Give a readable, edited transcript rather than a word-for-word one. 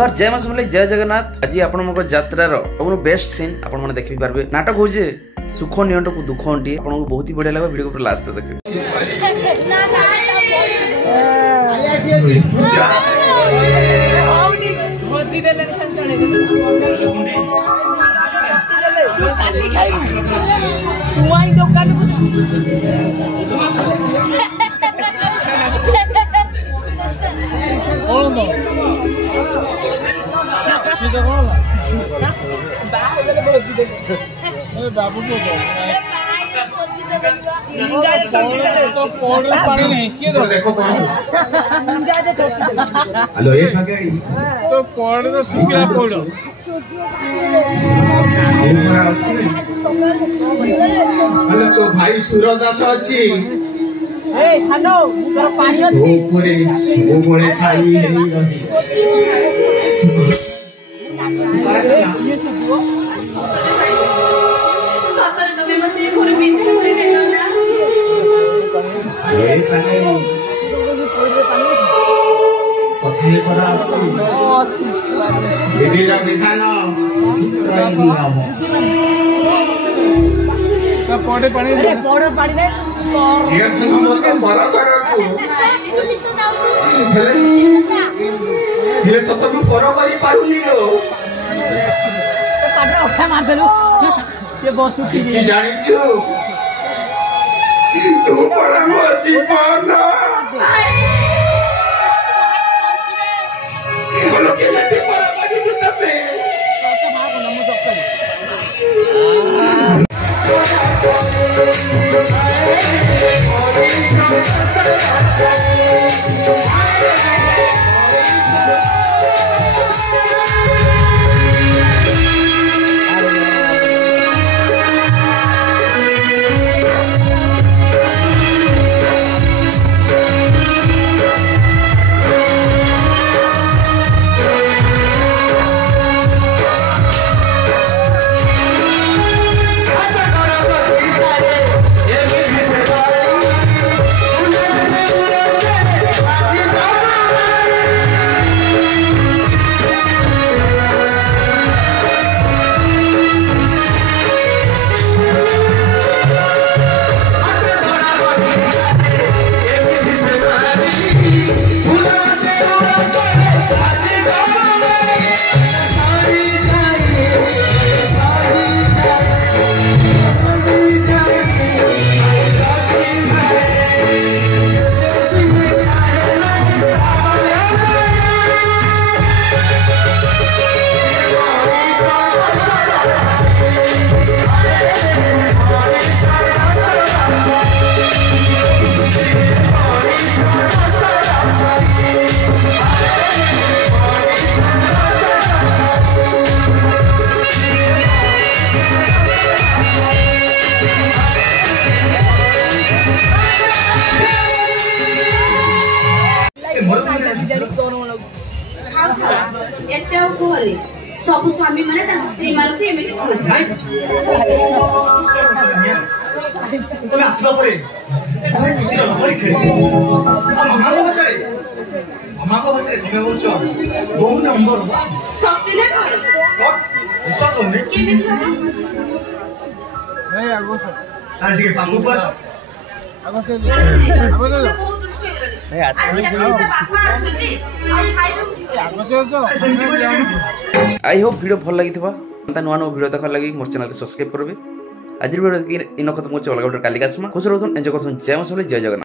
जुहार जय मां समले जय जगन्नाथ। आज आपण मन यात्रार सबनु बेस्ट सीन आपण मन देखि पारबे। नाटक हो जे सुख नियंट को दुख अंटी आपण को बहुत ही बढ़िया लगे। वीडियो को लास्ट तक देखिए। हेलो ये फगड़ी तो कोड तो सुकिला कोड हेलो तो भाई सूरदास अछि ए सानो तोर पानी अछि ऊपरे ऊपरे छाई हेई रही सतर तमे मते घर बिते करे देलो ना ए फगड़ी कथाले करा अछि विधिर विधान चित्रय नियम तो पड़े पानी अरे पड़े पानी में जिया सुनो तो मरा करको हेले तो तुम पर करी पारुनी लो काटे ओखा मार देलु ये बसु की की जानि छु तू पर मो जीवन बोलो के मते पर करी बितते तो भाग न मु डॉक्टर सब स्वामी माने स्त्री मान को एमिति तमे आसीबा परे घरे खुशी रह घरे खेल मामा को बतरे तमे होचो बहु नंबर सत्य ना कोड विश्वास होने केमिति हो नहीं आगो सर तार ठीक पांगु बस आगो से बहुत दुष्ट हो रही नहीं आज बापा अछती आ खाइ आगो से तो आई होप वीडियो भल लगी नुआ नुआ वीडियो देखा लगी मोर चैनल को सब्सक्राइब करबे। आज वीडियो इन खत्म होछ अलग काली आसमा खुश रहथुन एंजॉय करथुन जय मां समले जय जगन्नाथ।